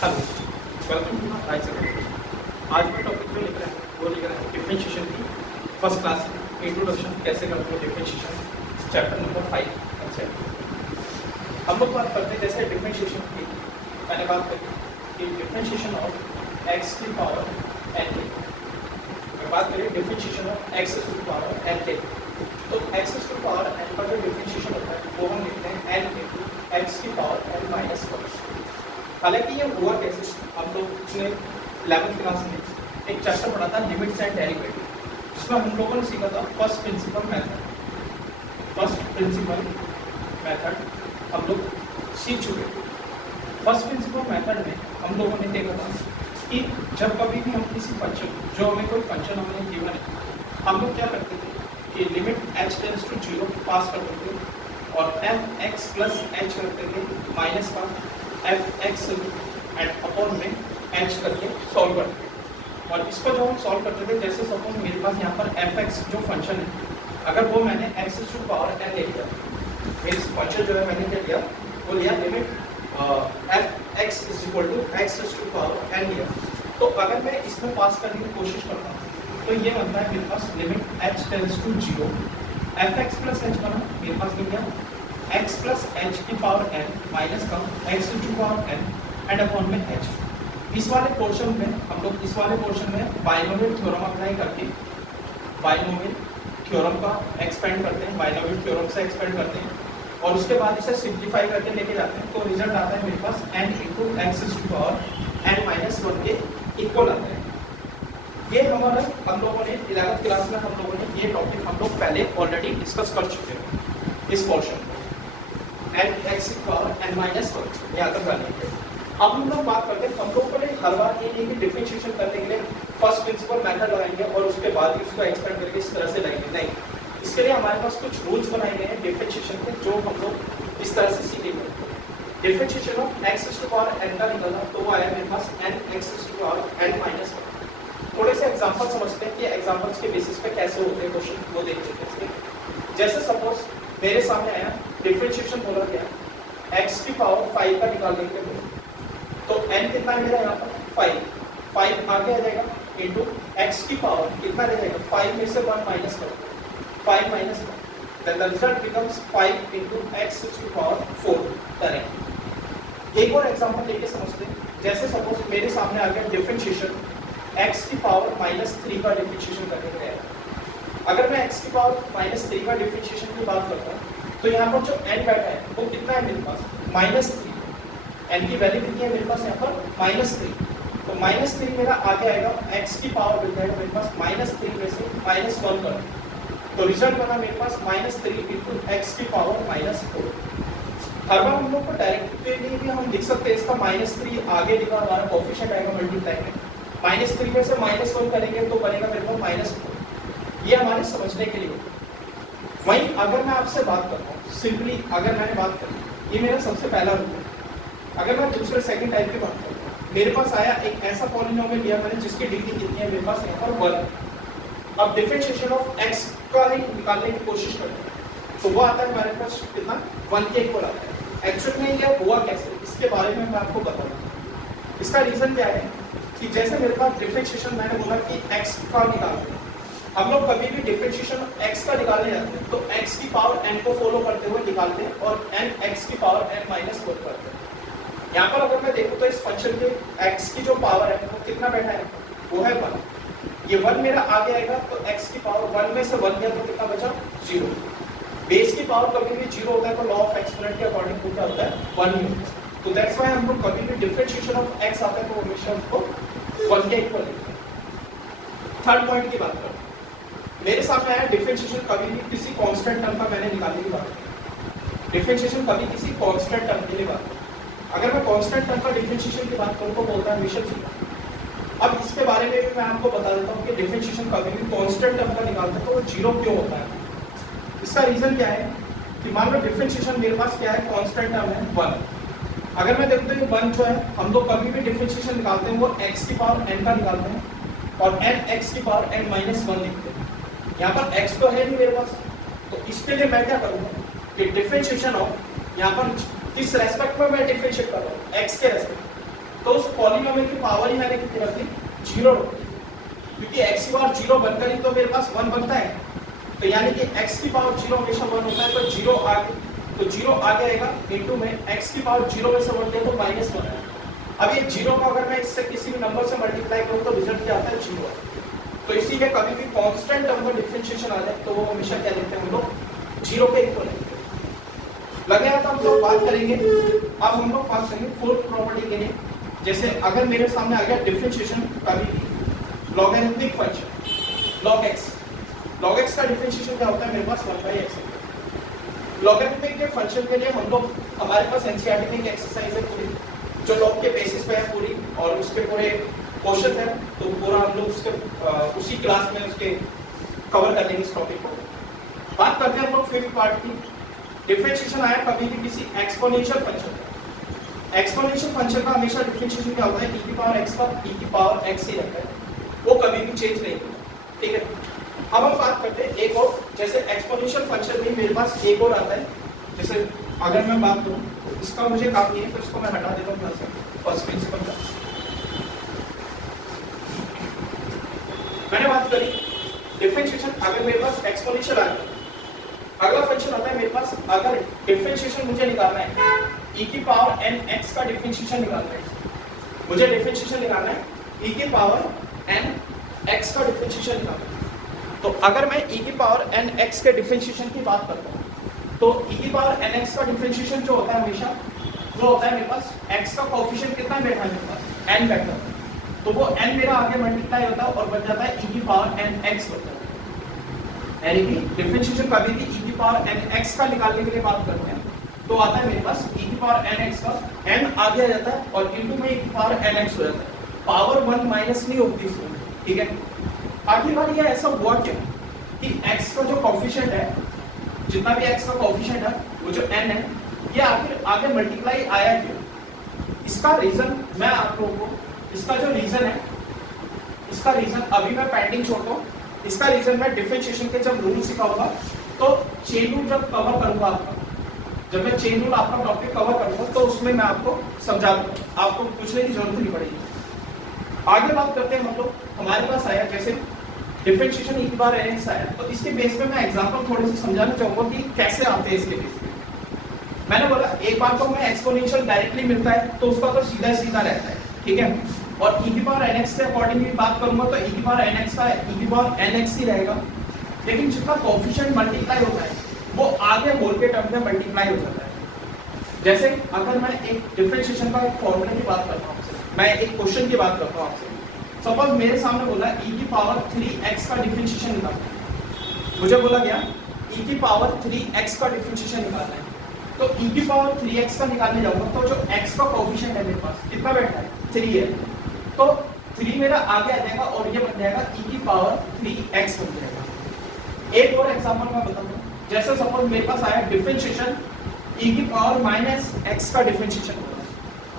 Hello, welcome to my second. आज का topic जो लिख रहे हैं वो लिख रहे हैं डिफरेंशिएशन की फर्स्ट क्लास इंट्रोडक्शन कैसे करते हैं डिफरेंशिएशन चैप्टर नंबर 5 कंसेप्ट। हम लोग बात करते हैं जैसे डिफरेंशिएशन की मैंने बात करी कि डिफरेंशिएशन ऑफ एक्स की पावर एन के। मैं बात करें डिफरेंशिएशन ऑफ एक्स की पावर एन के, तो एक्स की पावर एन का जो डिफरेंशिएशन होता है वो हम लिखते हैं एन इंटू एक्स की पावर एन माइनस 1। हालांकि ये हुआ कैसे, हम लोग ने 11th क्लास में एक चैप्टर पढ़ा था लिमिट्स एंड डेरिवेटिव, जिसमें हम लोगों ने सीखा था first principle method. First principle method हम लोग सीख चुके थे। फर्स्ट प्रिंसिपल मेथड में हम लोगों ने देखा था कि जब कभी भी हम किसी फंक्शन, जो हमें कोई फंक्शन हमने गिवन है, हम लोग क्या करते थे कि लिमिट h टेंड्स टू 0 पास करते थे और एफ एक्स प्लस एच करते थे माइनस का एफ एक्स एंड अपॉन में एच करके सॉल्व करते थे। और इसको जब हम सॉल्व करते थे, जैसे सपोज मेरे पास यहाँ पर एफ एक्स जो फंक्शन है, अगर वो मैंने एक्स टू पावर एन ले लिया, इस फंक्शन जो है मैंने क्या लिया, वो लिया limit F X is equal to X to power N लिया। तो अगर मैं इसमें पास करने की कोशिश करता हूँ तो ये बनता है मेरे पास limit h tends to 0 f x plus h बना मेरे पास मिल गया x प्लस एच की पावर n माइनस का x to power n and upon में h। इस वाले पोर्शन में हम लोग बाइनोमियल थ्योरम अप्लाई करके बाइनोमियल थ्योरम का एक्सपेंड करते हैं, बाइनोमियल थ्योरम से एक्सपेंड करते हैं और उसके बाद इसे सिंप्लीफाई करके लेके जाते हैं। तो रिजल्ट आता है मेरे पास n into X to power n minus 1 के इक्वल आता है। ये हमारा हम लोगों ने 11th क्लास में हम लोगों ने ये टॉपिक हम लोग पहले ऑलरेडी डिस्कस कर चुके हैं इस पोर्शन में and X power N minus 1 यहाँ तक जाने के। अब हम लोग बात करते हैं, हम लोगों ने हर बार ये नहीं कि डिफरेंशिएशन करने के लिए फर्स्ट प्रिंसिपल मेथड लगाएंगे और उसके बाद ही उसको एक्सपेंड करके इस तरह से लगाएंगे, नहीं। इसके लिए हमारे पास कुछ रूल्स बनाए गए हैं डिफरेंशिएशन के, जो हम लोग इस तरह से सीखेंगे। Differentiation of x to power n का निकला तो वो आया मेरे पास n x to power N minus 1। थोड़े से एग्जाम्पल समझते हैं कि एग्जाम्पल्स के बेसिस पे कैसे होते हैं क्वेश्चन, वो देख लेते हैं इसके। जैसे सपोज मेरे सामने आया डिफरेंशिएशन बोला गया x की पावर 5 का निकालने के लिए, तो n कितना है मेरा यहाँ पर 5 आगे आ जाएगा इंटू x की पावर कितना रह जाएगा 5 में से 1 माइनस करो 5 minus 1, then the result becomes 5 into X की पावर 4। करेक्ट। एक और एग्जांपल लेके समझते हैं। जैसे सपोज मेरे सामने आ गया डिफरेंशिएशन x की पावर -3 का डिफरेंशिएशन करने के लिए। अगर मैं x की पावर -3 का डिफरेंशिएशन की बात करता हूँ तो यहाँ पर जो n बैठा है वो कितना है मेरे पास -3। n की वैल्यू कितनी है मेरे पास यहाँ पर -3। तो -3 मेरा आगे आएगा x की पावर मिल जाएगा मेरे पास -3 में से -1 कर, तो रिजल्ट बना मेरे पास -3 इंटू एक्स की पावर -4। हर बार हम लोग को डायरेक्टली भी हम लिख सकते हैं, इसका -3 आगे लिखा हमारा कोएफिशिएंट आएगा मल्टीप्लाई में, -3 में से -1 करेंगे तो बनेगा मेरे पास -4। ये हमारे समझने के लिए। वहीं अगर मैं आपसे बात करता हूँ सिंपली, अगर मैंने बात करी, ये मेरा सबसे पहला रूल है। अगर मैं दूसरे सेकंड टाइप की बात करता हूँ, मेरे पास आया एक ऐसा पॉलिनोमियल लिया मैंने जिसकी डिग्री कितनी है मेरे पास यहाँ पर 1। अब डिफरेंशिएशन ऑफ x का ही निकालने की कोशिश करते हैं तो वो आता है हमारे पास कितना 1 के इक्वल आता है। एक्चुअल में ये हुआ कैसे, इसके बारे में मैं आपको बताऊँगा। इसका रीजन क्या है कि जैसे मेरे पास डिफरेंशिएशन मैंने बोला कि x का निकालते हैं, हम लोग कभी भी डिफरेंशिएशन x का निकालने जाते हैं तो x की पावर n को फॉलो करते हुए निकालते हैं और n x की पावर n माइनस 1 करते हैं। यहाँ पर अगर मैं देखूँ तो इस फंक्शन के x की जो पावर है वो कितना बैठा है, वो है 1। ये 1 मेरा आगे आएगा तो x की पावर 1 में से 1 गया तो कितना बचा 0। बेस की पावर कभी भी 0 होता है तो लॉ ऑफ एक्सपोनेंट के अकॉर्डिंग क्या होता है 1 ही होता है। तो दैट्स व्हाई हम लोग कभी भी डिफरेंशिएशन ऑफ x आता है तो हमेशा उसको 1 के इक्वल लिखते हैं। थर्ड पॉइंट की बात करते हैं। मेरे सामने आया डिफरेंशिएशन कभी भी किसी कांस्टेंट टर्म का मैंने निकालने की बात की। डिफरेंशिएशन कभी किसी कांस्टेंट टर्म के लिए बात करूं, अगर मैं कांस्टेंट टर्म का डिफरेंशिएशन की बात करूं तो बोलता है हमेशा 0। अब इसके बारे में भी मैं आपको बता देता हूं कि डिफरेंशिएशन कभी भी कांस्टेंट टर्म का निकालते हैं तो वो 0 क्यों होता है। इसका रीजन क्या है कि मान लो डिफरेंशिएशन मेरे पास क्या है, कांस्टेंट टर्म है 1। अगर मैं देखता हूँ 1 जो है, हम लोग कभी भी डिफरेंशिएशन निकालते हैं वो x की पावर n का निकालते हैं और n x की पावर n माइनस 1 लिखते हैं। यहाँ पर x तो है नहीं मेरे पास, तो इसके लिए मैं क्या करूँगा कि डिफरेंशिएशन ऑफ यहाँ पर किस रेस्पेक्ट में मैं डिफरेंशिएट कर रहा हूँ, x के रेस्पेक्ट। तो उस पॉलिनोमियल की पावर ही मैंने कितनी रख दी, 0 रख दी, क्योंकि x की पावर 0 बनकर ही तो मेरे पास 1 बनता है। तो यानी कि x की पावर 0 हमेशा 1 होता है, तो 0 आगे, तो 0 आगे आएगा इनटू में x की पावर 0 में से 1 दिया तो -1 है। अब ये 0 को अगर मैं इससे किसी भी नंबर से मल्टीप्लाई करूं तो रिजल्ट क्या आता है, 0। तो इसीलिए कभी भी कांस्टेंट टर्म का डिफरेंशिएशन आ जाए तो वो हमेशा क्या लिखते हैं हम लोग, 0 के इक्वल लगे। तो हम लोग बात करेंगे, अब हम लोग बात करेंगे फोर्थ प्रॉपर्टी के लिए। जैसे अगर मेरे सामने आ गया डिफरेंशिएशन कभी लॉगरिथमिक फंक्शन log x का डिफरेंशिएशन क्या होता है, मेरे पास 1/x। लॉगरिथमिक के फंक्शन के लिए हम लोग, हमारे पास एनसीईआरटी में एक एक्सरसाइज है पूरी, जो लॉग के बेसिस पे है पूरी, और उसके पूरे क्वेश्चन है, तो पूरा हम लोग उसके उसी क्लास में उसके कवर कर लेंगे इस टॉपिक को। बात करते हैं हम लोग फिफ्थ पार्ट की। डिफरेंशिएशन आया कभी भी किसी एक्सपोनेंशियल फंक्शन का। एक्सपोनेंशियल फंक्शन का हमेशा डिफरेंशिएशन क्या होता है, e की पावर x का e की पावर x ही रहता है, वो कभी भी चेंज नहीं होता। ठीक है, अब हम बात करते हैं एक और, जैसे एक्सपोनेंशियल फंक्शन में मेरे पास एक और आता है। जैसे अगर मैं बात करूं तो इसका मुझे काम नहीं है, तो इसको मैं हटा देता हूं क्लास से, फर्स्ट प्रिंसिपल का। मैंने बात करी डिफरेंशिएशन, अगर मेरे पास एक्सपोनेंशियल आ गया, अगला फंक्शन आता है मेरे पास, अगर डिफरेंशिएशन मुझे निकालना है, e की पावर n x का डिफरेंशिएशन निकालना है, मुझे डिफरेंशिएशन निकालना है e की पावर n x का डिफरेंशिएशन निकालना है। तो अगर मैं e की पावर n x के डिफरेंशिएशन की बात करता हूँ, तो e की पावर n x का डिफरेंशिएशन जो होता है हमेशा, वो होता है मेरे पास x का कोएफिशिएंट कितना बैठा है मेरे पास, n बैठा है, तो वो n मेरा आगे मल्टीप्लाई होता है और बन जाता है e की पावर n x होता है। यानी कि डिफरेंशिएशन कभी भी e की पावर n x का निकालने के लिए बात करते हैं, तो आता है मेरे पास e की पावर n x का n आगे आ जाता है और इनटू में e की पावर n x हो जाता है, पावर 1 माइनस नहीं होती इसमें। ठीक है, आखिर बार ये ऐसा हुआ क्या कि x का जो कोएफिशिएंट है, जितना भी x का कोएफिशिएंट है, वो जो n है, ये आखिर आगे मल्टीप्लाई आया क्यों? इसका रीजन मैं आप लोगों को, इसका जो रीजन है, इसका रीजन अभी मैं पेंडिंग छोड़ता हूँ। इसका रीजन मैं डिफरेंशिएशन के जब रूल सिखाऊंगा, तो चेन रूल जब कवर करूंगा आपका, जब मैं चेन रूल आपका टॉपिक कवर करूंगा, तो उसमें मैं आपको समझा दूंगा, आपको पूछने की जरूरत नहीं पड़ेगी। आगे बात करते हैं हम लोग, हमारे पास आया जैसे डिफरेंशिएशन e की पावर n x आया, तो इसके बेस पे मैं एग्जांपल थोड़े से समझाना चाहूंगा कि कैसे आते हैं इसके बेस पे। मैंने बोला एक बार तो मैं एक्सपोनेंशियल डायरेक्टली मिलता है तो उसका तो सीधा सीधा रहता है, ठीक है, और e की पावर nx के अकॉर्डिंगली बात करूंगा तो e की पावर nx का e की पावर nx ही रहेगा, लेकिन जितना कोएफिशिएंट मल्टीप्लाई होता है वो आगे होल के टर्म में मल्टीप्लाई हो जाता है। जैसे अगर मैं एक डिफरेंशिएशन का एक फॉर्मूला की बात करता हूँ आपसे, मैं एक क्वेश्चन की बात करता हूँ आपसे, सपोज मेरे सामने बोला e की पावर 3x का डिफरेंशिएशन निकालना है, मुझे बोला गया e की पावर 3x का डिफरेंशिएशन निकालना है, तो e की पावर 3x का निकालने जाऊंगा तो जो x का कोएफिशिएंट है मेरे पास कितना बैठा है, 3 है, तो 3 मेरा आगे आ जाएगा और ये बन जाएगा e की पावर 3x बन जाएगा। एक और एग्जांपल मैं बताता हूँ, जैसे सपोज मेरे पास आया डिफरेंशिएशन e की पावर -x का डिफरेंशिएशन हो रहा है,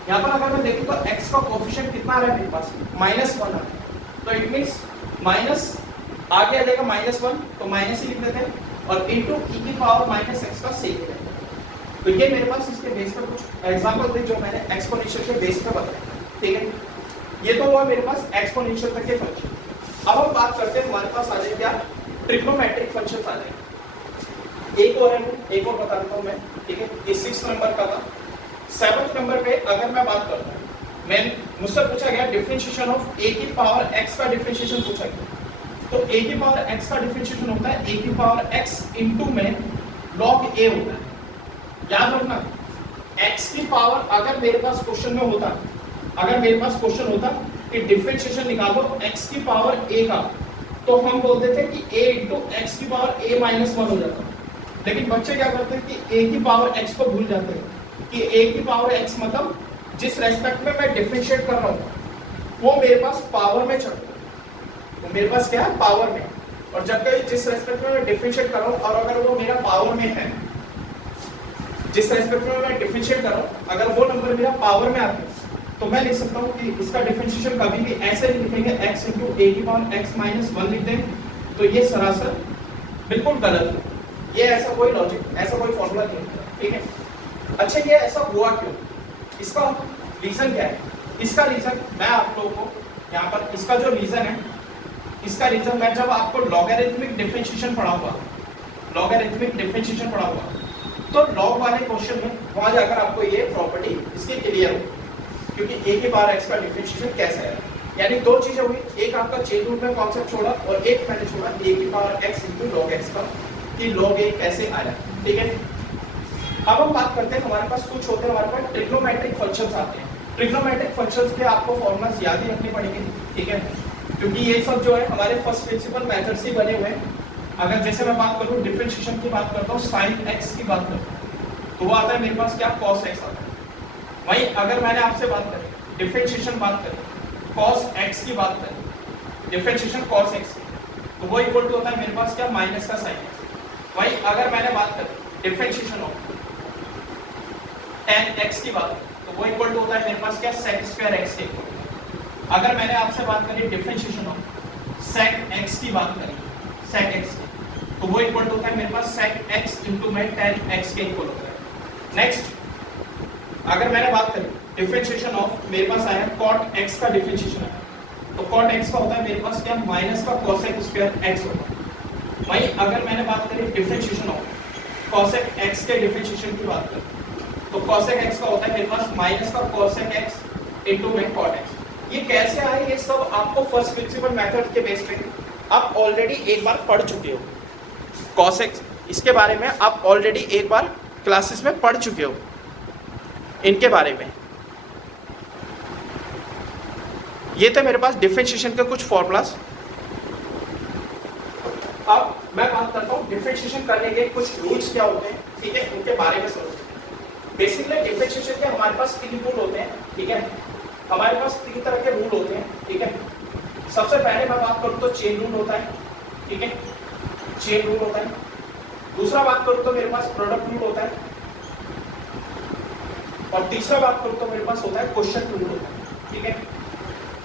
यहाँ पर अगर मैं देखूँ तो x का कोएफिशिएंट कितना आ रहा है मेरे पास, -1 आ रहा है, तो इट मींस माइनस आगे आ जाएगा -1, तो माइनस ही लिख देते हैं, और इनटू e की पावर -x का सेक है। तो ये मेरे पास इसके बेस पर कुछ एग्जांपल थे जो मैंने एक्सपोनेंशियल के बेस पे बताया, ठीक है, ये तो हुआ मेरे पास एक्सपोनेंशियल तक के फंक्शन। अब हम बात करते हैं, हमारे पास आ जाए क्या, ट्रिग्नोमेट्रिक फंक्शंस आ जाएंगे। एक और है, एक और बता देता हूँ मैं, ठीक है, ये 6 नंबर का था। 7th नंबर पे अगर मैं बात करता हूँ, मैं मुझसे पूछा गया डिफरेंशिएशन ऑफ a की पावर x का डिफरेंशिएशन पूछा गया, तो a की पावर x का डिफरेंशिएशन होता है a की पावर x इनटू में log a होता है। याद रखना, x की पावर अगर मेरे पास क्वेश्चन में होता, अगर मेरे पास क्वेश्चन होता कि डिफरेंशिएशन निकालो x की पावर a का, तो हम बोलते थे कि a इंटू x की पावर a -1 हो जाता। लेकिन बच्चे क्या करते हैं कि a की पावर x को भूल जाते हैं कि a की पावर x मतलब जिस रेस्पेक्ट में मैं डिफरेंशिएट कर रहा हूँ वो मेरे पास पावर में चढ़ रहा है, तो मेरे पास क्या है, पावर में, और जब कभी जिस रेस्पेक्ट में मैं डिफरेंशिएट कर रहा हूँ और अगर वो मेरा पावर में है, जिस रेस्पेक्ट में मैं डिफरेंशिएट कर रहा हूँ, अगर वो नंबर मेरा पावर में आता है, तो मैं लिख सकता हूँ कि इसका डिफरेंशिएशन कभी भी ऐसे नहीं लिखेंगे x इंटू a की पावर x -1 लिख दें, तो ये सरासर बिल्कुल गलत है। ये ऐसा कोई लॉजिक, ऐसा कोई फॉर्मूला नहीं होता, ठीक है। अच्छा, ये ऐसा हुआ क्यों, इसका रीजन क्या है? इसका रीजन मैं आप लोगों को यहाँ पर इसका जो रीजन है, इसका रीजन मैं जब आपको लॉगरिथमिक डिफरेंशिएशन पढ़ाऊंगा, लॉगरिथमिक डिफरेंशिएशन पढ़ाऊंगा, तो लॉग वाले क्वेश्चन में वहां जाकर आपको ये प्रॉपर्टी इसकी क्लियर हो, क्योंकि a के बार x का डिफरेंशिएशन कैसा है। यानी दो चीजें हुई, एक आपका चेन रूल में कॉन्सेप्ट छोड़ा और एक मैंने छोड़ा a की power x into log x का, कि log a कैसे आया। ठीक है, अब हम बात करते हैं, हमारे पास कुछ होते हैं, हमारे पास ट्रिग्नोमेट्रिक फंक्शंस आते हैं। ट्रिग्नोमेट्रिक फंक्शंस के आपको फॉर्मूलास याद ही रखने पड़ेंगे। ठीक है, क्योंकि ये सब जो है हमारे फर्स्ट प्रिंसिपल मेथड से बने हुए हैं। अगर जैसे मैं बात करूं डिफरेंशिएशन की बात करता हूं, sin x की बात करता हूं, तो वो आता है मेरे पास क्या, cos x आता है। वहीं अगर मैंने आपसे बात करी डिफरेंशिएशन बात करें, cos x की बात करें, डिफरेंशिएशन cos x, तो वो इक्वल टू होता है मेरे पास क्या, माइनस का sin x। वहीं अगर मैंने बात करी डिफरेंशिएशन ऑफ tan x की बात, तो वो इक्वल टू होता है मेरे पास क्या, sec स्क्वायर x के इक्वल। अगर मैंने आपसे बात करी डिफरेंशिएशन ऑफ sec x की बात करी, sec x की, तो वो इक्वल टू होता है मेरे पास sec x into में tan x के इक्वल होता है। नेक्स्ट अगर मैंने बात करी डिफरेंशिएशन ऑफ, मेरे पास आया cot x का डिफरेंशिएशन है, तो cot x का होता है मेरे पास क्या, माइनस का cosec स्क्वायर x होगा। वहीं अगर मैंने बात करी डिफरेंशिएशन ऑफ cosec x के डिफरेंशिएशन की बात करें, तो cosec x का होता है मेरे पास माइनस का cosec x into में cot x। ये कैसे आए, ये सब आपको फर्स्ट प्रिंसिपल मेथड के बेस पे आप ऑलरेडी एक बार पढ़ चुके हो। cos x इसके बारे में आप ऑलरेडी एक बार क्लासेस में पढ़ चुके हो इनके बारे में। ये थे मेरे पास डिफरेंशिएशन के कुछ फॉर्मूलास। अब मैं बात करता हूँ डिफरेंशिएशन करने के कुछ रूल्स क्या होते हैं। ठीक है, उनके बारे में समझते हैं। बेसिकली डिफरेंशिएशन के हमारे पास 3 रूल होते हैं। ठीक है, हमारे पास 3 तरह के रूल होते हैं। ठीक है, सबसे पहले मैं बात करूँ तो चेन रूल होता है। ठीक है, चेन रूल होता है। दूसरा बात करूँ तो मेरे पास प्रोडक्ट रूल होता है, और तीसरा बात करूँ तो मेरे पास होता है क्वेश्चन रूल होता है। ठीक है,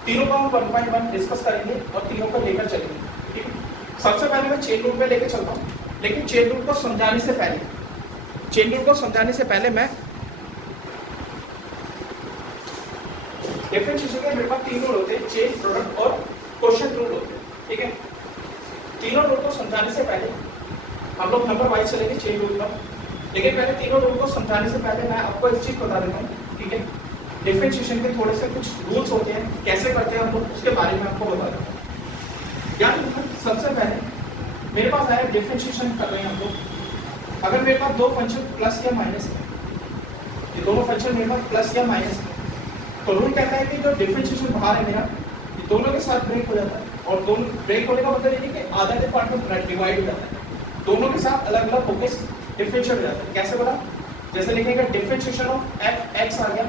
तीनों को हम 1 डिस्कस करेंगे और तीनों को लेकर चलेंगे। ठीक है, सबसे पहले मैं चेन रूल पे लेकर चलता हूँ, लेकिन चेन रूल को समझाने से पहले मैं डिफरेंशिएशन के मेरे पास 3 रूल होते हैं, चेन, प्रोडक्ट और क्वेश्चन रूल होते हैं। ठीक है, तीनों रूल को समझाने से पहले हम लोग नंबर वाइज चलेंगे चेन रूल पर, लेकिन पहले तीनों रूल को समझाने से पहले मैं आपको एक चीज बता देता हूँ। ठीक है, डिफरेंशिएशन के थोड़े से कुछ रूल्स होते हैं, कैसे करते हैं हम लोग, उसके बारे में आपको बता देता हूँ। याद रखना, सबसे पहले मेरे पास आया डिफरेंशिएशन कर रहे हैं हम लोग। अगर मेरे पास 2 फंक्शन प्लस या माइनस है, ये दोनों फंक्शन मेरे पास प्लस या माइनस है, तो रूल कहता है कि जो डिफरेंशिएशन बाहर है मेरा, ये दोनों के साथ ब्रेक हो जाता है। और दोनों ब्रेक होने का मतलब ये नहीं कि आधा के पार्ट में डिवाइड हो जाता है, दोनों के साथ अलग अलग होकर डिफरेंशिएट हो जाता है। कैसे बोला, जैसे लिखेंगे डिफरेंशिएशन ऑफ एफ एक्स आ गया,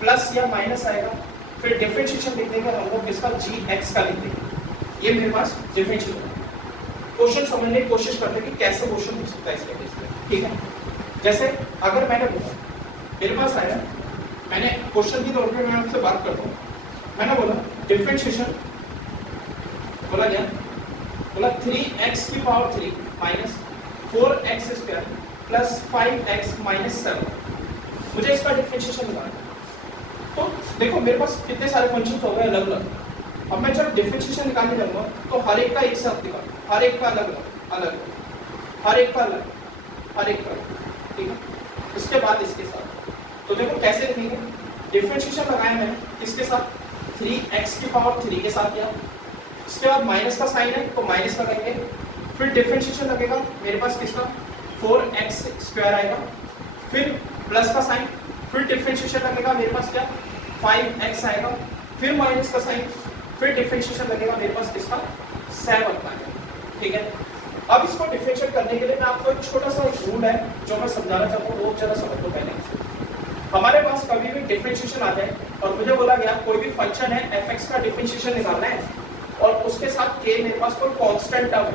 प्लस या माइनस आएगा, फिर डिफरेंशिएशन लिख देंगे हम लोग इसका जी एक्स का लिख देंगे। ये मेरे पास डिफरेंशिएशन है। क्वेश्चन समझने की कोशिश करते हैं कि कैसे क्वेश्चन हो सकता है इसके बेस पे। ठीक है, जैसे अगर मैंने बोला, मेरे पास आया, मैंने क्वेश्चन की तौर पे मैं आपसे बात करता हूँ, मैंने बोला डिफरेंशिएशन, बोला क्या, बोला 3x की power 3 minus 4x square plus 5x minus 7, मुझे इसका डिफरेंशिएशन निकालना है। तो देखो मेरे पास कितने सारे फंक्शंस हो गए अलग अलग। अब मैं जब डिफरेंशिएशन निकालने जाऊंगा तो हर एक का एक साथ निकाल, हर एक का अलग अलग, हर एक का अलग, हर एक का। ठीक है, इसके बाद इसके साथ, तो देखो कैसे लिखेंगे, डिफरेंशिएशन लगाया मैंने किसके साथ, 3x की पावर 3 के साथ किया, इसके बाद माइनस का साइन है तो माइनस लगाएंगे, फिर डिफरेंशिएशन लगेगा मेरे पास किसका, 4x स्क्वायर आएगा, फिर प्लस का साइन, फिर डिफरेंशिएशन लगेगा मेरे पास क्या, 5x आएगा, फिर माइनस का साइन, फिर डिफरेंशिएशन लगेगा मेरे पास किसका, 7 आएगा। ठीक है, अब इसको डिफरेंशिएट करने के लिए मैं आपको एक छोटा सा रूल है जो मैं समझाना चाहता हूँ, वो जरा समझ लो। पहले हमारे पास कभी भी डिफरेंशिएशन आ जाए और मुझे बोला गया कोई भी फंक्शन है f(x) का डिफरेंशिएशन निकालना है और उसके साथ k मेरे पास कोई कांस्टेंट टर्म है,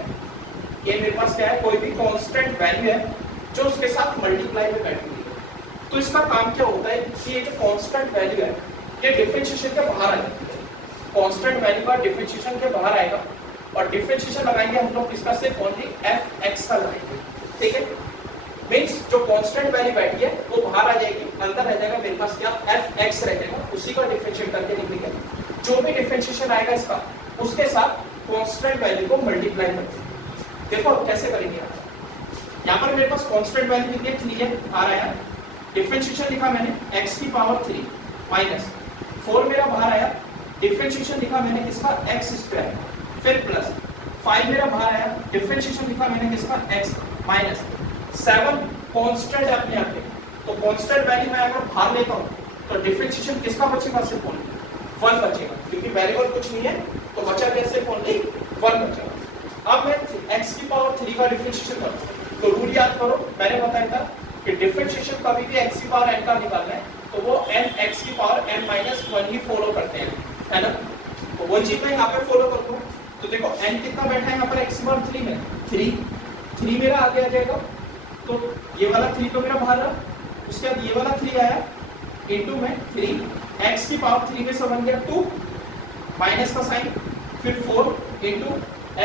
k मेरे पास क्या है, कोई भी कांस्टेंट वैल्यू है जो उसके साथ मल्टीप्लाई में बैठी हुई है। तो इसका काम क्या होता है कि ये जो कांस्टेंट वैल्यू है ये डिफरेंशिएशन के बाहर आ जाती है, कांस्टेंट वैल्यू का डिफरेंशिएशन के बाहर आएगा और डिफरेंशिएशन लगाएंगे हम लोग इसका सिर्फ ओनली f(x) का लगाएंगे। ठीक है, मींस जो कांस्टेंट वैल्यू बैठी है वो बाहर आ जाएगी, अंदर रह जाएगा मेरे पास क्या, f(x) रह जाएगा, उसी का डिफरेंशिएट करके लिखेंगे। जो भी डिफरेंशिएशन आएगा इसका उसके साथ कांस्टेंट वैल्यू को मल्टीप्लाई करते। देखो कैसे करेंगे यहाँ पर मेरे पास कांस्टेंट वैल्यू कितनी है 3 है आ रहा है। डिफरेंशिएशन लिखा मैंने x की पावर 3 माइनस 4 मेरा बाहर आया। डिफरेंशिएशन लिखा मैंने किसका x स्क्वायर फिर प्लस 5 मेरा बाहर आया। डिफरेंशिएशन लिखा मैंने किसका x माइनस 7 कांस्टेंट है अपने आप में। तो कांस्टेंट वैल्यू मैं अगर बाहर लेता हूँ तो डिफरेंशिएशन किसका बचेगा सिर्फ 1 बचेगा, क्योंकि वेरिएबल कुछ नहीं है तो बचा क्या सिर्फ ओनली 1 बचेगा। अब मैं x की पावर 3 का डिफरेंशिएशन करूँ तो रूल याद करो, मैंने बताया था कि डिफरेंशिएशन कभी भी x की पावर n का निकालना है तो वो n x की पावर n माइनस 1 ही फॉलो करते हैं, है ना। तो वो चीज मैं यहाँ पे फॉलो करता हूँ। तो देखो n कितना बैठा है यहाँ पर x की पावर 3 में 3 मेरा आगे आ जाएगा। तो ये वाला 3 तो मेरा बाहर रहा, उसके बाद ये वाला 3 आया इनटू में 3 x की पावर 3 में से बन गया 2 माइनस का साइन फिर 4 इनटू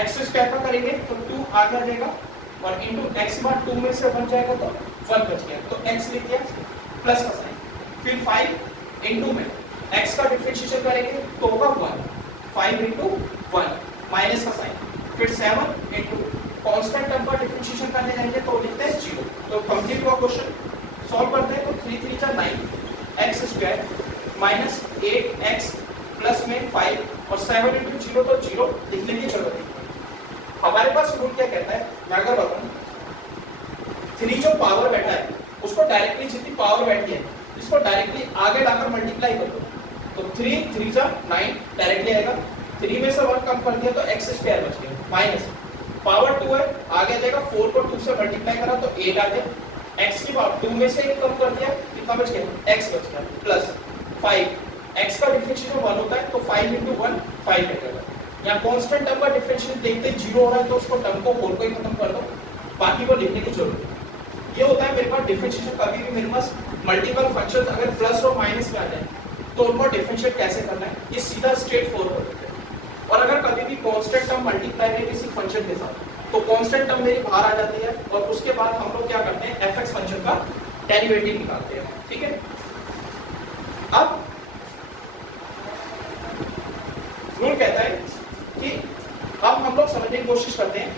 x स्क्वायर का करेंगे तो 2 आगे आ जाएगा और इनटू x की पावर 2 में से बन जाएगा तो 1 बच गया। तो x लिख दिया प्लस का साइन फिर 5 इनटू में x का डिफरेंशिएशन करेंगे तो होगा 1 5 इनटू 1 माइनस का साइन फिर 7 इनटू कांस्टेंट टर्म का डिफरेंशिएशन करने जाएंगे तो लिखते हैं 0। तो कंप्लीट हुआ क्वेश्चन। सॉल्व करते हैं तो 3 3 9 x square minus 8x plus में 5 और 7 इनटू 0 तो 0 लिखने की जरूरत है। हमारे पास रूल क्या कहता है, मैं अगर बताऊं 3 जो पावर बैठा है उसको डायरेक्टली जितनी पावर बैठी है इसको डायरेक्टली आगे लाकर मल्टीप्लाई कर दो तो 3 3 जा 9 डायरेक्टली आएगा। 3 में से 1 कम कर दिया तो x स्क्वायर बच गया माइनस पावर 2 है आगे जाएगा 4 को 2 से मल्टीप्लाई करा तो 8 आ गया। x की पावर 2 में से 1 कम कर दिया कितना बच गया x बच गया प्लस 5 x का डिफरेंशिएशन 1 होता है तो 5 into 1 5 बचेगा। यहाँ कांस्टेंट टर्म का डिफरेंशिएशन देखते ही 0 हो रहा है तो उसको टर्म को होल को ही खत्म कर दो, बाकी को लिखने की जरूरत है। ये होता है मेरे पास डिफरेंशिएशन। कभी भी मेरे पास मल्टीपल फंक्शंस अगर प्लस और माइनस में आ जाए तो उनको डिफरेंशिएट कैसे करना है ये सीधा स्ट्रेट फॉरवर्ड है। और अगर कभी भी कांस्टेंट टर्म मल्टीप्लाई है किसी फंक्शन के साथ तो कांस्टेंट टर्म मेरी बाहर आ जाती है और उसके बाद हम लोग क्या करते हैं fx फंक्शन का डेरिवेटिव निकालते हैं, ठीक है। अब रूल कहता है कि अब हम लोग समझने की कोशिश करते हैं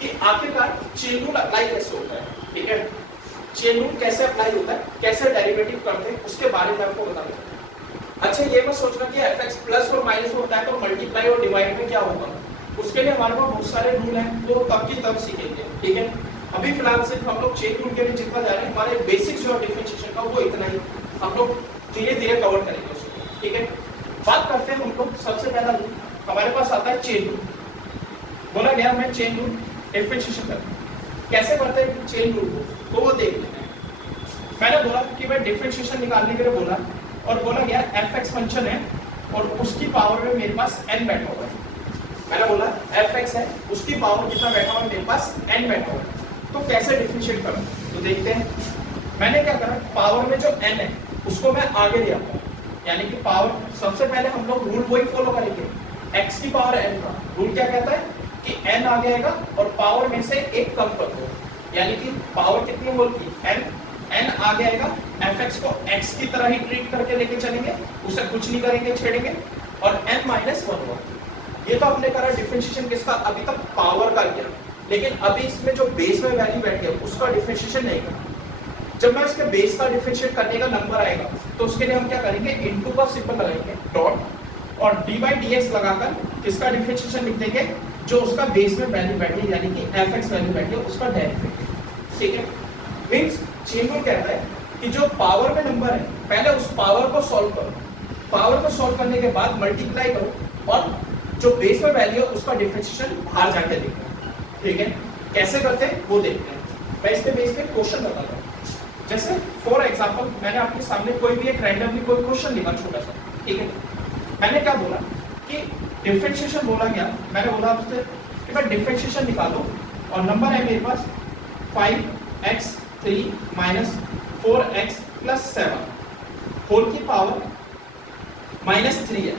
कि आखिरकार चेन रूल अप्लाई कैसे होता है, ठीक है। चेन रूल कैसे अप्लाई होता है, कैसे डेरिवेटिव करते हैं उसके बारे में आपको बता दें। अच्छा ये मत सोचना कि fx प्लस और माइनस में होता है तो मल्टीप्लाई और डिवाइड में क्या होगा, उसके लिए हमारे पास बहुत सारे रूल हैं तो तब की तब सीखेंगे, ठीक है। अभी फिलहाल सिर्फ हम लोग चेन रूल के लिए जितना जा रहे हैं हमारे बेसिक्स जो डिफरेंशिएशन का वो इतना ही हम लोग धीरे धीरे कवर करेंगे उसको, ठीक है। बात करते हैं हम लोग सबसे पहला रूल हमारे पास आता है चेन रूल। बोला गया मैं चेन रूल डिफरेंशिएशन करता हूं, कैसे करते हैं चेन रूल को तो वो देख लेते हैं। मैंने बोला कि मैं डिफरेंशिएशन निकालने के लिए बोला और बोला गया fx फंक्शन है और उसकी पावर में मेरे पास n बैठा हुआ है। मैंने बोला fx है उसकी पावर कितना बैठा हुआ है मेरे पास n बैठा हुआ है। तो कैसे डिफरेंशिएट करूं तो देखते हैं। मैंने क्या करा पावर में जो n है उसको मैं आगे ले आता हूं, यानी कि पावर सबसे पहले हम लोग रूल वही फॉलो करेंगे x की पावर n का। रूल क्या कहता है कि n आगे आएगा और पावर में से एक कम कर दो, यानी कि पावर कितनी बोलती n आगे आएगा fx को x की तरह ही ट्रीट करके लेके चलेंगे, उसे कुछ नहीं करेंगे छेड़ेंगे और n माइनस 1 हुआ। ये तो आपने करा डिफरेंशिएशन किसका, अभी तक पावर का किया, लेकिन अभी इसमें जो बेस में वैल्यू बैठ गया उसका डिफरेंशिएशन नहीं करा। जब मैं इसके बेस का डिफरेंशिएट करने का नंबर आएगा तो उसके लिए हम क्या करेंगे इनटू का सिंबल लगाएंगे डॉट और d/dx लगाकर किसका डिफरेंशिएशन लिख देंगे जो उसका बेस में वैल्यू बैठी यानी कि fx वैल्यू बैठी है उसका डेरिवेटिव, ठीक है। मींस चेन रूल कहता है कि जो पावर में नंबर है पहले उस पावर को सॉल्व करो, पावर को सॉल्व करने के बाद मल्टीप्लाई करो और जो बेस में वैल्यू है उसका डिफरेंशिएशन बाहर जाके देखो, ठीक है। कैसे करते हैं वो देखते हैं। मैं इसके बेस पे क्वेश्चन बताता हूँ। जैसे फॉर एग्जांपल मैंने आपके सामने कोई भी एक रैंडमली कोई क्वेश्चन लिखा छोटा सा, ठीक है। मैंने क्या बोला कि डिफरेंशिएशन बोला गया, मैंने बोला आपसे कि मैं डिफरेंशिएशन निकालो और नंबर है मेरे पास 5x3 minus 4x plus 7 whole की पावर -3 है।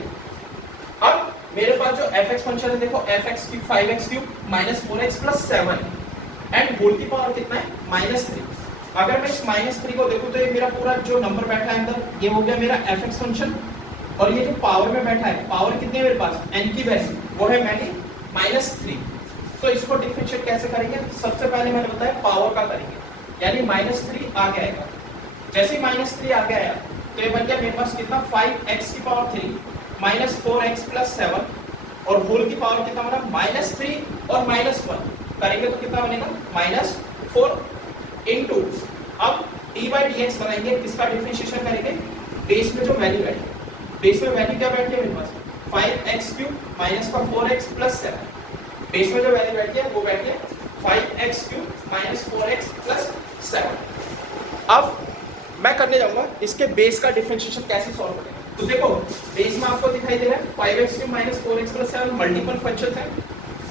अब मेरे पास जो fx फंक्शन है देखो fx की 5x cube minus 4x plus 7 है एंड होल की पावर कितना है -3। अगर मैं इस -3 को देखूं तो ये मेरा पूरा जो नंबर बैठा है अंदर, ये हो गया मेरा fx फंक्शन, और ये जो पावर में बैठा है, पावर कितनी है मेरे पास, n की वैल्यू वो है मैंने -3। तो इसको डिफरेंशिएट कैसे करेंगे, सबसे पहले मैंने बताया पावर का करेंगे, यानी -3 आगे आएगा। जैसे ही -3 आगे आया तो ये बन गया मेरे पास कितना, 5x की पावर 3 -4x + 7, और होल की पावर कितना बना, -3 और -1 करेंगे तो कितना बनेगा, -4 इनटू, अब d/dx बनाएंगे, किसका डिफरेंशिएशन करेंगे, बेस में जो वैल्यू बैठी है, बेस में वैल्यू क्या बैठी है मेरे पास, 5x³ - 4x + 7, बेस में जो वैल्यू बैठी है वो बैठी है 5x³ - 4x + 7। अब मैं करने जाऊंगा इसके बेस का डिफरेंशिएशन कैसे सॉल्व करेंगे। तो देखो बेस में आपको दिखाई दे रहा है 5x³ - 4x + 7 मल्टीपल फंक्शन है।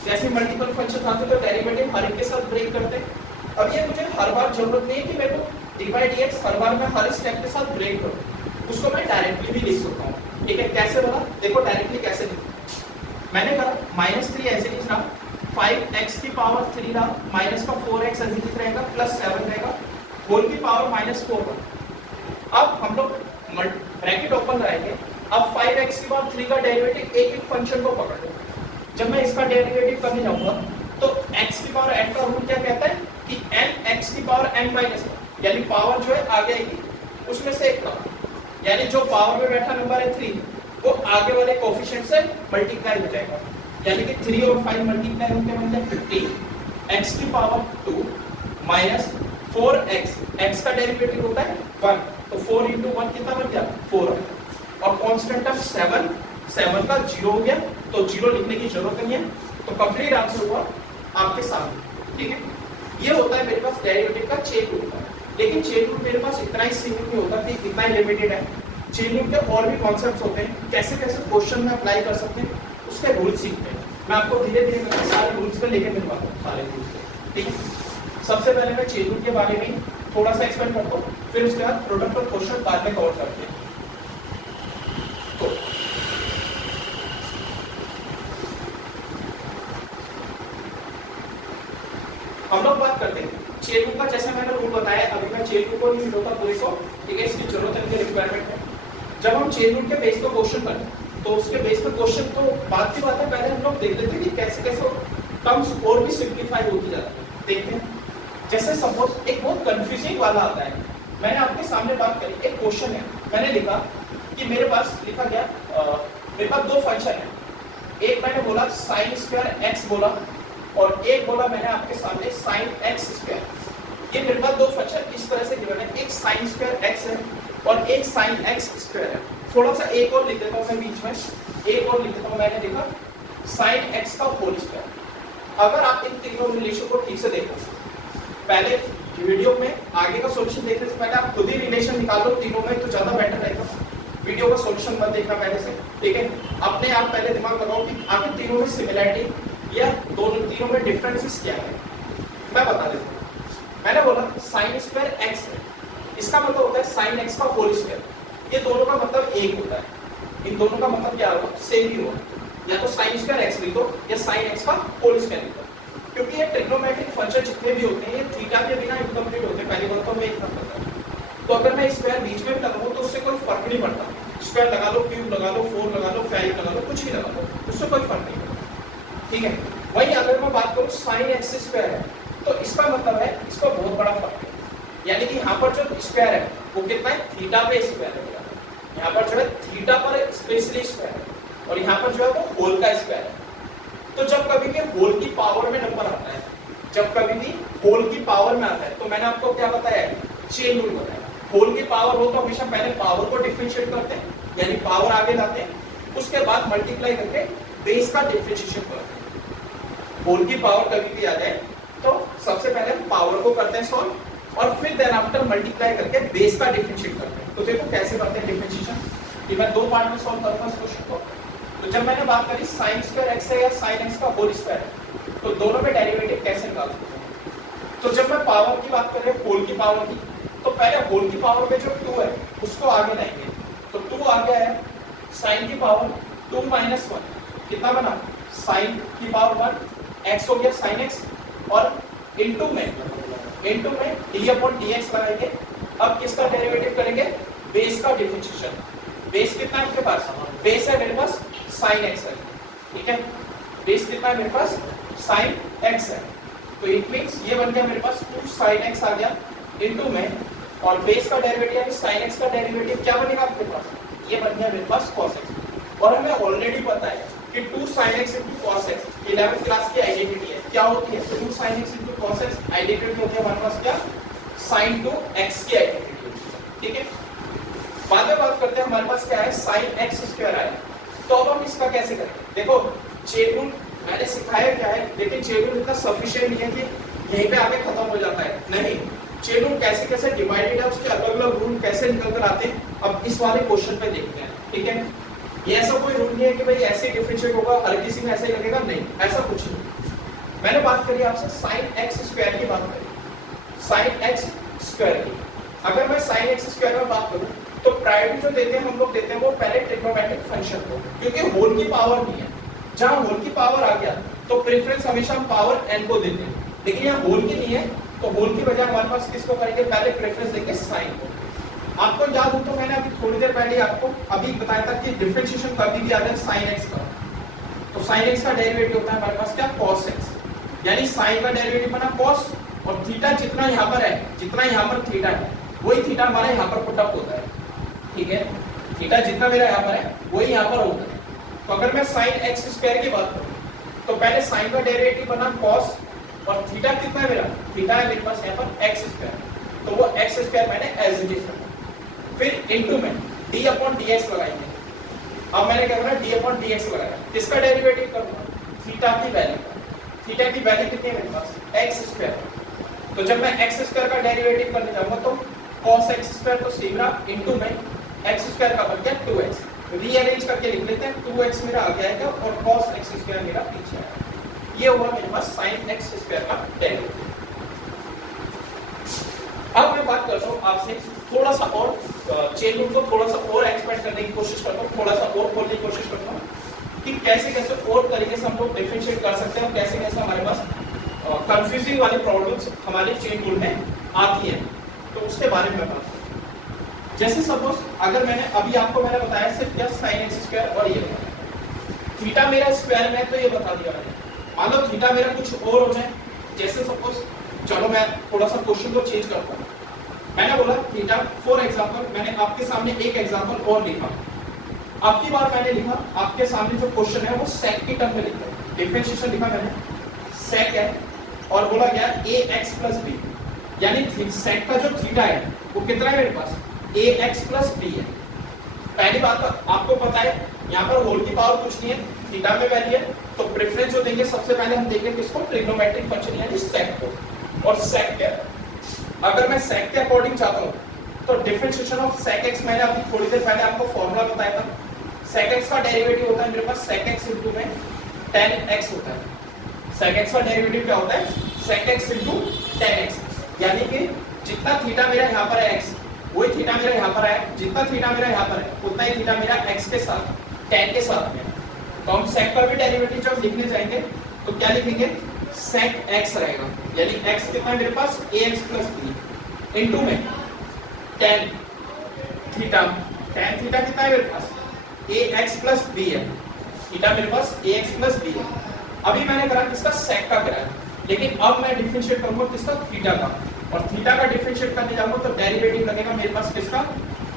जैसे मल्टीपल फंक्शन आते तो डेरिवेटिव हर एक के साथ ब्रेक करते हैं। अब ये मुझे हर बार जरूरत नहीं है कि मेरे को d/dx हर बार मैं हर स्टेप के साथ ब्रेक करूं, उसको मैं डायरेक्टली भी लिख सकता हूं। ठीक है, कैसे बोला, देखो डायरेक्टली कैसे लिखूं, मैंने कहा -3 ऐसे लिख रहा, 5x की पावर 3 रहा, -4x ऐसे लिख रहेगा, +7 रहेगा, होल की पावर -4। अब हम लोग ब्रैकेट ओपन रहेंगे, अब 5x की पावर 3 का डेरिवेटिव एक एक फंक्शन को पकड़ लो। जब मैं इसका डेरिवेटिव करने जाऊंगा तो x की पावर n का रूल क्या कहता है कि n x की पावर n-1, यानी पावर जो है आगे आएगी उसमें से एक का, यानी जो पावर में बैठा नंबर है 3 वो आगे वाले कोफिशिएंट से मल्टीप्लाई हो जाएगा, यानी कि 3 और 5 मल्टीप्लाई होकर बन जाए 50, x की पावर 2 -4x, x का डेरिवेटिव होता है 1, तो 4 × 1 कितना बन गया, 4, और कांस्टेंट टर्म 7 का 0 हो गया, तो 0 लिखने की जरूरत नहीं है, तो कंप्लीट आंसर हुआ आपके सामने। ठीक है, ये होता है मेरे पास डेरिवेटिव का चेन रूल का, लेकिन चेन रूल मेरे पास इतना ही सीमित नहीं होता कि इतना ही लिमिटेड है। चेन रूल के और भी कॉन्सेप्ट्स होते हैं, कैसे कैसे क्वेश्चन में अप्लाई कर सकते हैं उसके रूल सीखते हैं। मैं आपको धीरे धीरे सारे रूल्स पे लेके मिलवाता हूँ, सारे रूल्स। ठीक है, सबसे पहले मैं चेन रूल के बारे में थोड़ा सा एक्सप्लेन करता हूँ, फिर उसके बाद प्रोडक्ट और क्वेश्चन बाद में कवर करते हैं। तो हम लोग बात करते हैं चेन रूल का। जैसे मैंने रूल बताया, अभी मैं चेन रूल को नहीं मिलता पूरे को, ठीक है, इसकी जरूरत है, इनकी रिक्वायरमेंट है। जब हम चेन रूल के बेस पे क्वेश्चन करते हैं तो उसके बेस पे क्वेश्चन तो बात की बात है, पहले हम लोग देख लेते हैं कि कैसे कैसे टर्म्स और भी सिंप्लीफाई होती जाती है। देखते हैं, जैसे सपोज एक बहुत कंफ्यूजिंग वाला आता है, मैंने आपके सामने बात करी, एक क्वेश्चन है, मैंने लिखा कि मेरे पास लिखा गया मेरे पास दो फंक्शन है, एक मैंने बोला sin² x बोला, और एक बोला मैंने आपके सामने sin x²। ये मेरे पास दो फंक्शन इस तरह से गिवन है, एक sin² x है और एक sin x² है। थोड़ा सा एक और लिख देता हूँ मैं बीच में, एक और लिख देता हूँ, मैंने लिखा sin x का होल स्क्वायर। अगर आप इन तीनों रिलेशन को ठीक से देखो, पहले वीडियो में आगे का सॉल्यूशन देखने से पहले आप खुद ही रिलेशन निकाल लो तीनों में, तो ज्यादा बेटर रहेगा। वीडियो का सॉल्यूशन मत देखना पहले से, ठीक है, अपने आप पहले दिमाग लगाओ कि आगे तीनों में सिमिलरिटी या दोनों तीनों में डिफरेंसेस क्या है। मैं बता देता हूँ, मैंने बोला sin² x है, इसका मतलब होता है sin x का होल स्क्वायर। ये दोनों का मतलब एक होता है, इन दोनों का मतलब क्या होगा, सेम ही होगा, या तो sin² x लिख दो या sin x का होल स्क्वायर लिख दो, क्योंकि ये ट्रिग्नोमेट्रिक फंक्शन जितने भी होते हैं ये थीटा के बिना इनकम्प्लीट होते हैं। पहली बात तो मैं इतना पता है, तो अगर मैं स्क्वायर बीच में भी लगाऊं तो उससे कोई फर्क नहीं पड़ता, स्क्वायर लगा लो, क्यूब लगा लो, 4 लगा लो, 5 लगा लो, कुछ भी लगा लो, उससे कोई फर्क नहीं पड़ता। ठीक है, वही अगर मैं बात करूं sin x² है, तो इसका मतलब है इसका बहुत बड़ा फर्क है, यानी कि यहाँ पर जो स्क्वायर है वो कितना है, थीटा पे स्क्वायर है, यहाँ पर जो है थीटा पर स्पेशली स्क्वायर है, और यहाँ पर जो है वो होल का स्क्वायर है। तो जब कभी भी होल की पावर में नंबर आता है, जब कभी भी होल की पावर में आता है, तो मैंने आपको क्या बताया, चेन रूल बताया। होल की पावर हो तो हमेशा पहले पावर को डिफरेंशिएट करते हैं, यानी पावर आगे लाते हैं, उसके बाद मल्टीप्लाई करके बेस का डिफरेंशिएशन करते हैं। होल की पावर कभी भी आ जाए तो सबसे पहले पावर को करते हैं सॉल्व, और फिर देन आफ्टर मल्टीप्लाई करके बेस का डिफरेंशिएट करते हैं। तो देखो कैसे करते हैं डिफरेंशिएशन, कि मैं दो पार्ट में सॉल्व करूंगा इस क्वेश्चन को। तो जब मैंने बात करी sin² x है या sin x का होल स्क्वायर है, तो दोनों में डेरिवेटिव कैसे निकाल सकते हैं। तो जब मैं पावर की बात कर रहे हैं, होल की पावर की, तो पहले होल की पावर में जो 2 है उसको आगे लाएंगे, तो 2 आ गया है, sin की पावर 2 - 1 कितना बना, sin की पावर 1, x हो गया sin x, और इनटू में इनटू में डी अपॉन dx लगाएंगे। अब किसका डेरिवेटिव करेंगे? बेस का डिफरेंशिएशन। बेस कितना है आपके पास? बेस है मेरे पास sin x है, ठीक है। बेस कितना है मेरे पास? sin x है, तो इट मींस ये बन गया मेरे पास 2 sin x आ गया इनटू में, और बेस का डेरिवेटिव यानी sin x का डेरिवेटिव क्या बनेगा आपके पास? ये बन गया मेरे पास cos x। और हमें ऑलरेडी पता है कि 2 sin x cos x 11th class की आइडेंटिटी है। क्या होती है? 2 sin x cos x identity होती है हमारे पास क्या? sin 2x की आइडेंटिटी होती है, ठीक है। बाद में बात करते हैं हमारे पास क्या है? sin x स्क्वायर है। तो अब हम इसका कैसे करेंगे? देखो चेन रूल मैंने सिखाया क्या है, लेकिन चेन रूल इतना सफिशिएंट नहीं है कि यहीं पे आके खत्म हो जाता है, नहीं। चेन रूल कैसे कैसे डिवाइडेड है, उसके अलग अलग रूल कैसे निकल कर आते हैं, अब इस वाले क्वेश्चन पे देखते हैं, ठीक है। ये ऐसा कोई रूल नहीं है कि भाई ऐसे डिफरेंशिएट होगा, हर किसी में ऐसे ही लगेगा, नहीं, ऐसा कुछ नहीं। मैंने बात करी आपसे sin x स्क्वायर की बात करी, sin x स्क्वायर की। अगर मैं sin x स्क्वायर में बात करूं तो प्रायोरिटी जो देते हैं हम लोग देते हैं वो पहले ट्रिग्नोमेट्रिक फंक्शन को, क्योंकि होल की पावर नहीं है। जहां होल की पावर आ गया तो प्रेफरेंस हमेशा हम पावर n को देते हैं, लेकिन यहाँ होल की नहीं है तो होल की बजाय हमारे पास किसको करेंगे? पहले प्रेफरेंस देंगे साइन को। आपको याद हो तो मैंने अभी थोड़ी देर पहले आपको अभी बताया था कि डिफरेंशिएशन कभी भी आ जाए sin x का, तो sin x का डेरिवेटिव होता है हमारे पास क्या? cos x, यानी sin का डेरिवेटिव बना cos, और थीटा जितना यहाँ पर है, जितना यहाँ पर थीटा है, वही थीटा हमारा यहाँ पर पुट अप होता है, ठीक है। थीटा जितना मेरा यहाँ पर है वही यहाँ पर होता है। तो अगर मैं sin x स्क्वायर की बात करूँ तो पहले sin का डेरिवेटिव बना cos, और थीटा कितना है मेरा? थीटा है मेरे पास यहाँ पर x स्क्वायर, तो वो x स्क्वायर मैंने एज इट इज रखा। फिर इनटू में d अपॉन dx लगाएंगे। अब मैंने क्या करना? d अपॉन dx लगाया, किसका डेरिवेटिव करूंगा? थीटा की वैल्यू का। थीटा की वैल्यू कितनी है मेरे पास? x square. तो जब मैं x स्क्वायर का डेरिवेटिव करने जाऊंगा तो cos x स्क्वायर तो सेम रहा, इनटू में x स्क्वायर का बन गया 2x। रीअरेंज करके लिख लेते हैं, 2x मेरा आगे आएगा और cos x स्क्वायर मेरा पीछे आएगा। ये हुआ मेरे पास sin x स्क्वायर का डेरिवेटिव। अब मैं बात करता हूँ आपसे थोड़ा सा और चेन रूल को थोड़ा सा और एक्सपेंड करने की कोशिश करता हूँ, थोड़ा सा और खोलने की कोशिश करता हूँ कि कैसे कैसे और तरीके से हम लोग डिफरेंशिएट कर सकते हैं और कैसे कैसे हमारे पास कंफ्यूजिंग वाली प्रॉब्लम्स हमारे चेन रूल में आती है, तो उसके बारे में बात करूँ। जैसे सपोज अगर मैंने आपको बताया सिर्फ क्या sin x स्क्वायर और ये थीटा मेरा स्क्वायर में, तो ये बता दिया मैंने। मान लो थीटा मेरा कुछ और हो जाए, जैसे सपोज, चलो मैं थोड़ा सा क्वेश्चन को चेंज करता हूँ। मैंने बोला थीटा, फॉर एग्जांपल मैंने आपके सामने एक एग्जांपल और लिखा। आपकी बार मैंने लिखा, आपके सामने जो क्वेश्चन है वो सेक की टर्म में लिखा है, डिफरेंशिएशन लिखा मैंने, सेक है, और बोला गया ax प्लस b, यानी सेक का जो थीटा है वो कितना है मेरे पास? ax प्लस b है। पहली बात तो आपको पता है यहाँ पर होल की पावर कुछ नहीं है, थीटा में वैल्यू है, तो प्रेफरेंस जो देंगे सबसे पहले हम देंगे किसको? ट्रिग्नोमेट्रिक फंक्शन यानी सेक को। और सेक क्या, अगर मैं सेक के अकॉर्डिंग चाहता हूँ तो डिफरेंशिएशन ऑफ सेक x, मैंने अभी थोड़ी देर पहले आपको फॉर्मूला बताया था। सेक x का डेरिवेटिव होता है मेरे पास सेक x इनटू में tan x होता है। सेक x का डेरिवेटिव क्या होता है? सेक x इनटू tan x, यानी कि जितना थीटा मेरा यहाँ पर है x, वही थीटा मेरा यहाँ पर है, जितना थीटा मेरा यहाँ पर है उतना ही थीटा मेरा x के साथ, tan के साथ में। तो हम सेक का भी डेरिवेटिव जब लिखने जाएंगे तो क्या लिखेंगे? सेक x रहेगा, यानी x कितना है मेरे पास? ax प्लस b इनटू में tan थीटा। tan थीटा कितना है मेरे पास? ax प्लस b है, थीटा मेरे पास ax प्लस b है। अभी मैंने करा किसका? सेक का करा, लेकिन अब मैं डिफरेंशिएट करूंगा किसका? थीटा का, और थीटा का डिफरेंशिएट करने जाऊंगा तो डेरिवेटिव लगेगा मेरे पास किसका?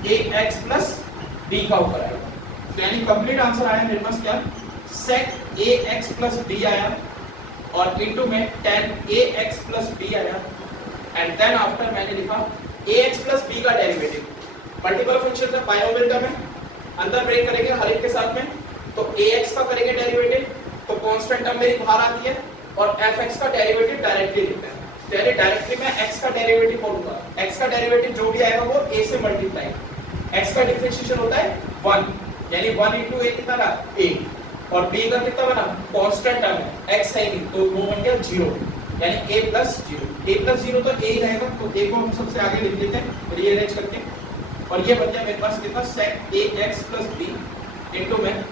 ax प्लस b का ऊपर आएगा। तो यानी कंप्लीट आंसर आया मेरे पास क्या? सेक ax प्लस b आया, और इनटू में tan ax प्लस b आया, एंड देन आफ्टर मैंने लिखा ax प्लस b का डेरिवेटिव। मल्टीपल फंक्शन से बाइनोमियल टर्म है, अंदर ब्रेक करेंगे हर एक के साथ में, तो ax का करेंगे डेरिवेटिव, तो कांस्टेंट टर्म मेरी बाहर आती है, और fx का डेरिवेटिव डायरेक्टली लिखते हैं। यानी डायरेक्टली मैं x का डेरिवेटिव बोलूंगा, x का डेरिवेटिव जो भी आएगा वो a से मल्टीप्लाई, x का डिफरेंशिएशन होता है 1, यानी 1 into a कितना रहा? a, और b का कितना बना? कांस्टेंट टर्म है, x है नहीं, तो वो बन गया 0, यानी a प्लस 0। a प्लस 0 तो a ही रहेगा, तो a को हम सबसे आगे लिख देते हैं रीअरेंज करके, और ये बन गया मेरे पास कितना? सेक ax प्लस b इनटू में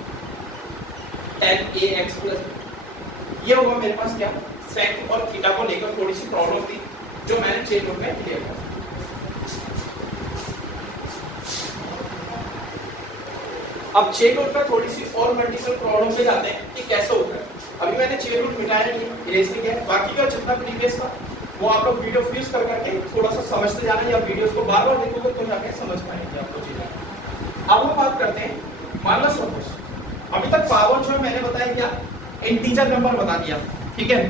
tan ax प्लस b। ये होगा मेरे पास क्या? सेक और थीटा को लेकर थोड़ी सी प्रॉब्लम थी जो मैंने चेन रूल में क्लियर किया। अब चेन रूल पे थोड़ी सी और मल्टीपल प्रॉब्लम पे जाते हैं कि कैसे होता है। अभी मैंने चेन रूल मिटाया नहीं, इरेज नहीं किया, बाकी का जितना प्रीवियस था वो आप लोग वीडियो फ्रीज कर करके थोड़ा सा समझते जाना, या वीडियोस को बार बार देखोगे तो जाके समझ पाएंगे आप लोग चीजें। अब हम बात करते हैं, मान लो सपोज अभी तक पावर जो है मैंने बताया क्या, इंटीजर नंबर बता दिया, ठीक है,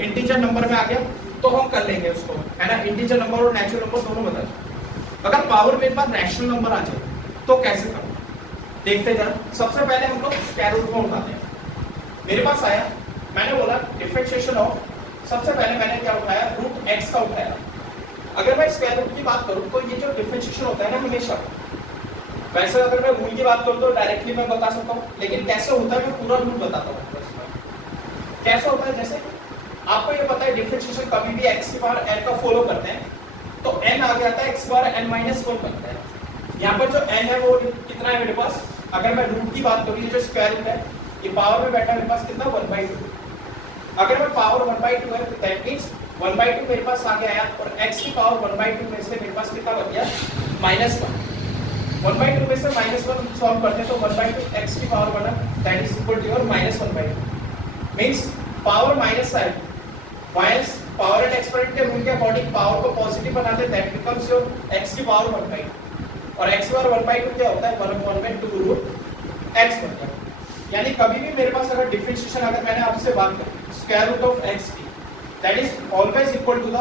इंटीजर नंबर में आ गया तो हम कर लेंगे उसको, है ना, इंटीजर नंबर और नेचुरल नंबर दोनों बता दिया। अगर पावर मेरे पास रैशनल नंबर आ जाए तो कैसे करना, देखते जरा। सबसे पहले हम लोग स्क्वायर रूट में उठाते हैं। मेरे पास आया, मैंने बोला डिफरेंशिएशन ऑफ, सबसे पहले मैंने क्या उठाया, रूट एक्स का उठाया। अगर मैं स्क्वायर रूट की बात करूं तो ये जो डिफरेंशिएशन होता है ना हमेशा, वैसे अगर मैं रूल की बात करूं तो डायरेक्टली मैं बता सकता हूं, लेकिन कैसे होता है मैं पूरा रूल बताता हूं। कैसे होता है, जैसे आपको ये पता है डिफरेंशिएशन कभी भी x की पावर n का फॉलो करते हैं तो n आ जाता है x पावर n माइनस 1 बनता है। यहाँ पर जो n है वो कितना है मेरे पास, अगर मैं रूट की बात करूं, ये जो स्क्वायर रूट है ये पावर में बैठा मेरे पास कितना 1/2। अगर मैं पावर 1/2 है तो दैट मींस 1/2 मेरे पास आ गया और x की पावर 1/2 में से मेरे पास कितना बच गया -1। 1/2 में से -1 सॉल्व करते हैं तो 1/2 x की पावर बना, that is equal to your -1/2 means power minus sign minus power and exponent के रूल के अकॉर्डिंग पावर को पॉजिटिव बनाते हैं, दैट बिकम्स योर x की पावर 1/2 और x की पावर 1/2 क्या होता है 1/2 रूट x बन गया। यानी कभी भी मेरे पास अगर डिफरेंशिएशन, अगर मैंने आपसे बात करी स्क्वायर रूट ऑफ x की, that is always equal to the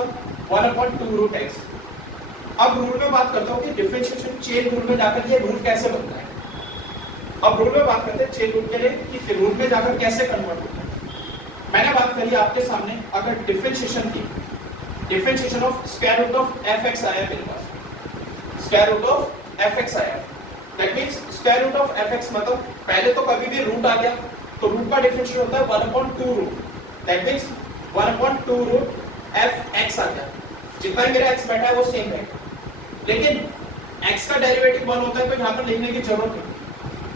1/2 root x। अब रूल में बात करता हूं कि डिफरेंशिएशन चेन रूल में जाकर ये रूल कैसे बनता है। अब रूल में बात करते हैं चेन रूल के लिए कि रूल में जाकर कैसे कन्वर्ट होता है। मैंने बात करी आपके सामने, अगर डिफरेंशिएशन की, differentiation of square root of fx आया मेरे पास, स्क्वायर रूट ऑफ fx आया, that means square root of fx मतलब पहले तो कभी भी रूट आ गया तो रूट का डिफरेंशिएशन होता है 1/2 root, that means 1/2 root fx आ गया। जितना मेरा x बैठा है वो सेम रहेगा, लेकिन x का डेरिवेटिव 1 होता है तो यहाँ पर लिखने की जरूरत नहीं।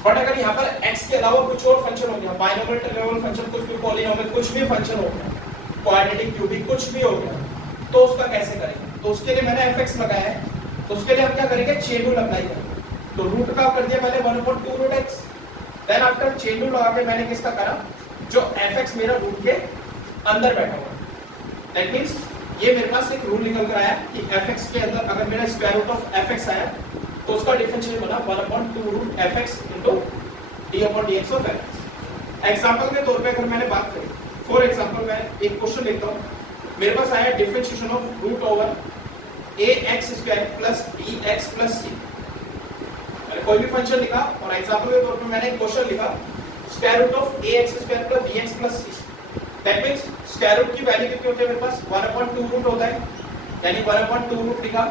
बट अगर यहाँ पर x के अलावा कुछ और फंक्शन हो गया, बाइनोमियल ट्रायंगल फंक्शन, कुछ भी पॉलिनोमियल, कुछ भी फंक्शन हो गया, क्वाड्रेटिक क्यूबिक कुछ भी हो गया, तो उसका कैसे करेंगे। तो उसके लिए मैंने fx लगाया है, तो उसके लिए हम क्या करेंगे, चेन रूल अप्लाई करेंगे। तो रूट का कर दिया पहले 1/2 root x, then after chain rule लगा के मैंने किसका करा, जो fx मेरा रूट के अंदर बैठा हुआ, दैट मींस ये मेरे पास एक रूल निकल कर आया कि fx के अंदर अगर मेरा स्क्वायर रूट ऑफ fx आया तो उसका डिफरेंशियल बना 1/2 root fx into d/dx of fx। Example के तौर पे अगर मैंने बात करी, फॉर एग्जांपल मैं एक क्वेश्चन लिखता हूं, मेरे पास आया differentiation of root over ax² plus bx plus c। मैंने कोई भी फंक्शन लिखा और एग्जांपल के तौर पे मैंने एक क्वेश्चन लिखा square root of ax² plus bx plus c, that means square root की वैल्यू कितनी होती है मेरे पास 1/2 रूट होता है, यानी 1/2 रूट लिखा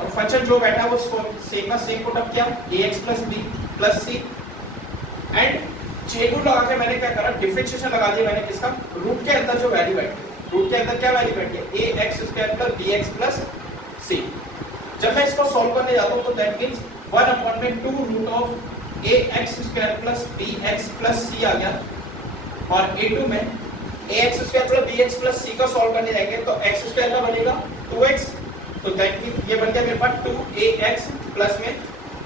और फंक्शन जो बैठा वो सेम का सेम पुट अप किया ax plus b plus c and chain rule लगा के मैंने क्या करा, डिफरेंशिएशन लगा दिया मैंने किसका, रूट के अंदर जो वैल्यू बैठी, रूट के अंदर क्या वैल्यू बैठी है ax² plus bx plus c। जब मैं इसको सॉल्व करने जाता हूं तो that means 1/2 root of ax² plus bx plus c आ गया और a2 में ax² plus bx plus c का सॉल्व करने जाएंगे तो x² का बनेगा 2x, तो दैट मींस ये बन गया मेरे पास 2ax प्लस में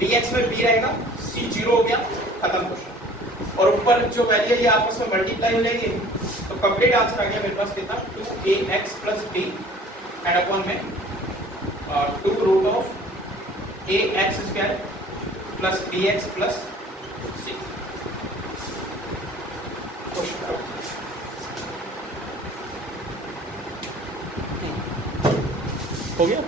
dx में b रहेगा, c 0 हो गया, खत्म क्वेश्चन। और ऊपर जो वैल्यू है ये आपस में मल्टीप्लाई हो जाएगी तो कंप्लीट आंसर आ गया मेरे पास कितना 2ax plus b and upon में 2 root of ax² plus bx plus c। हो गया।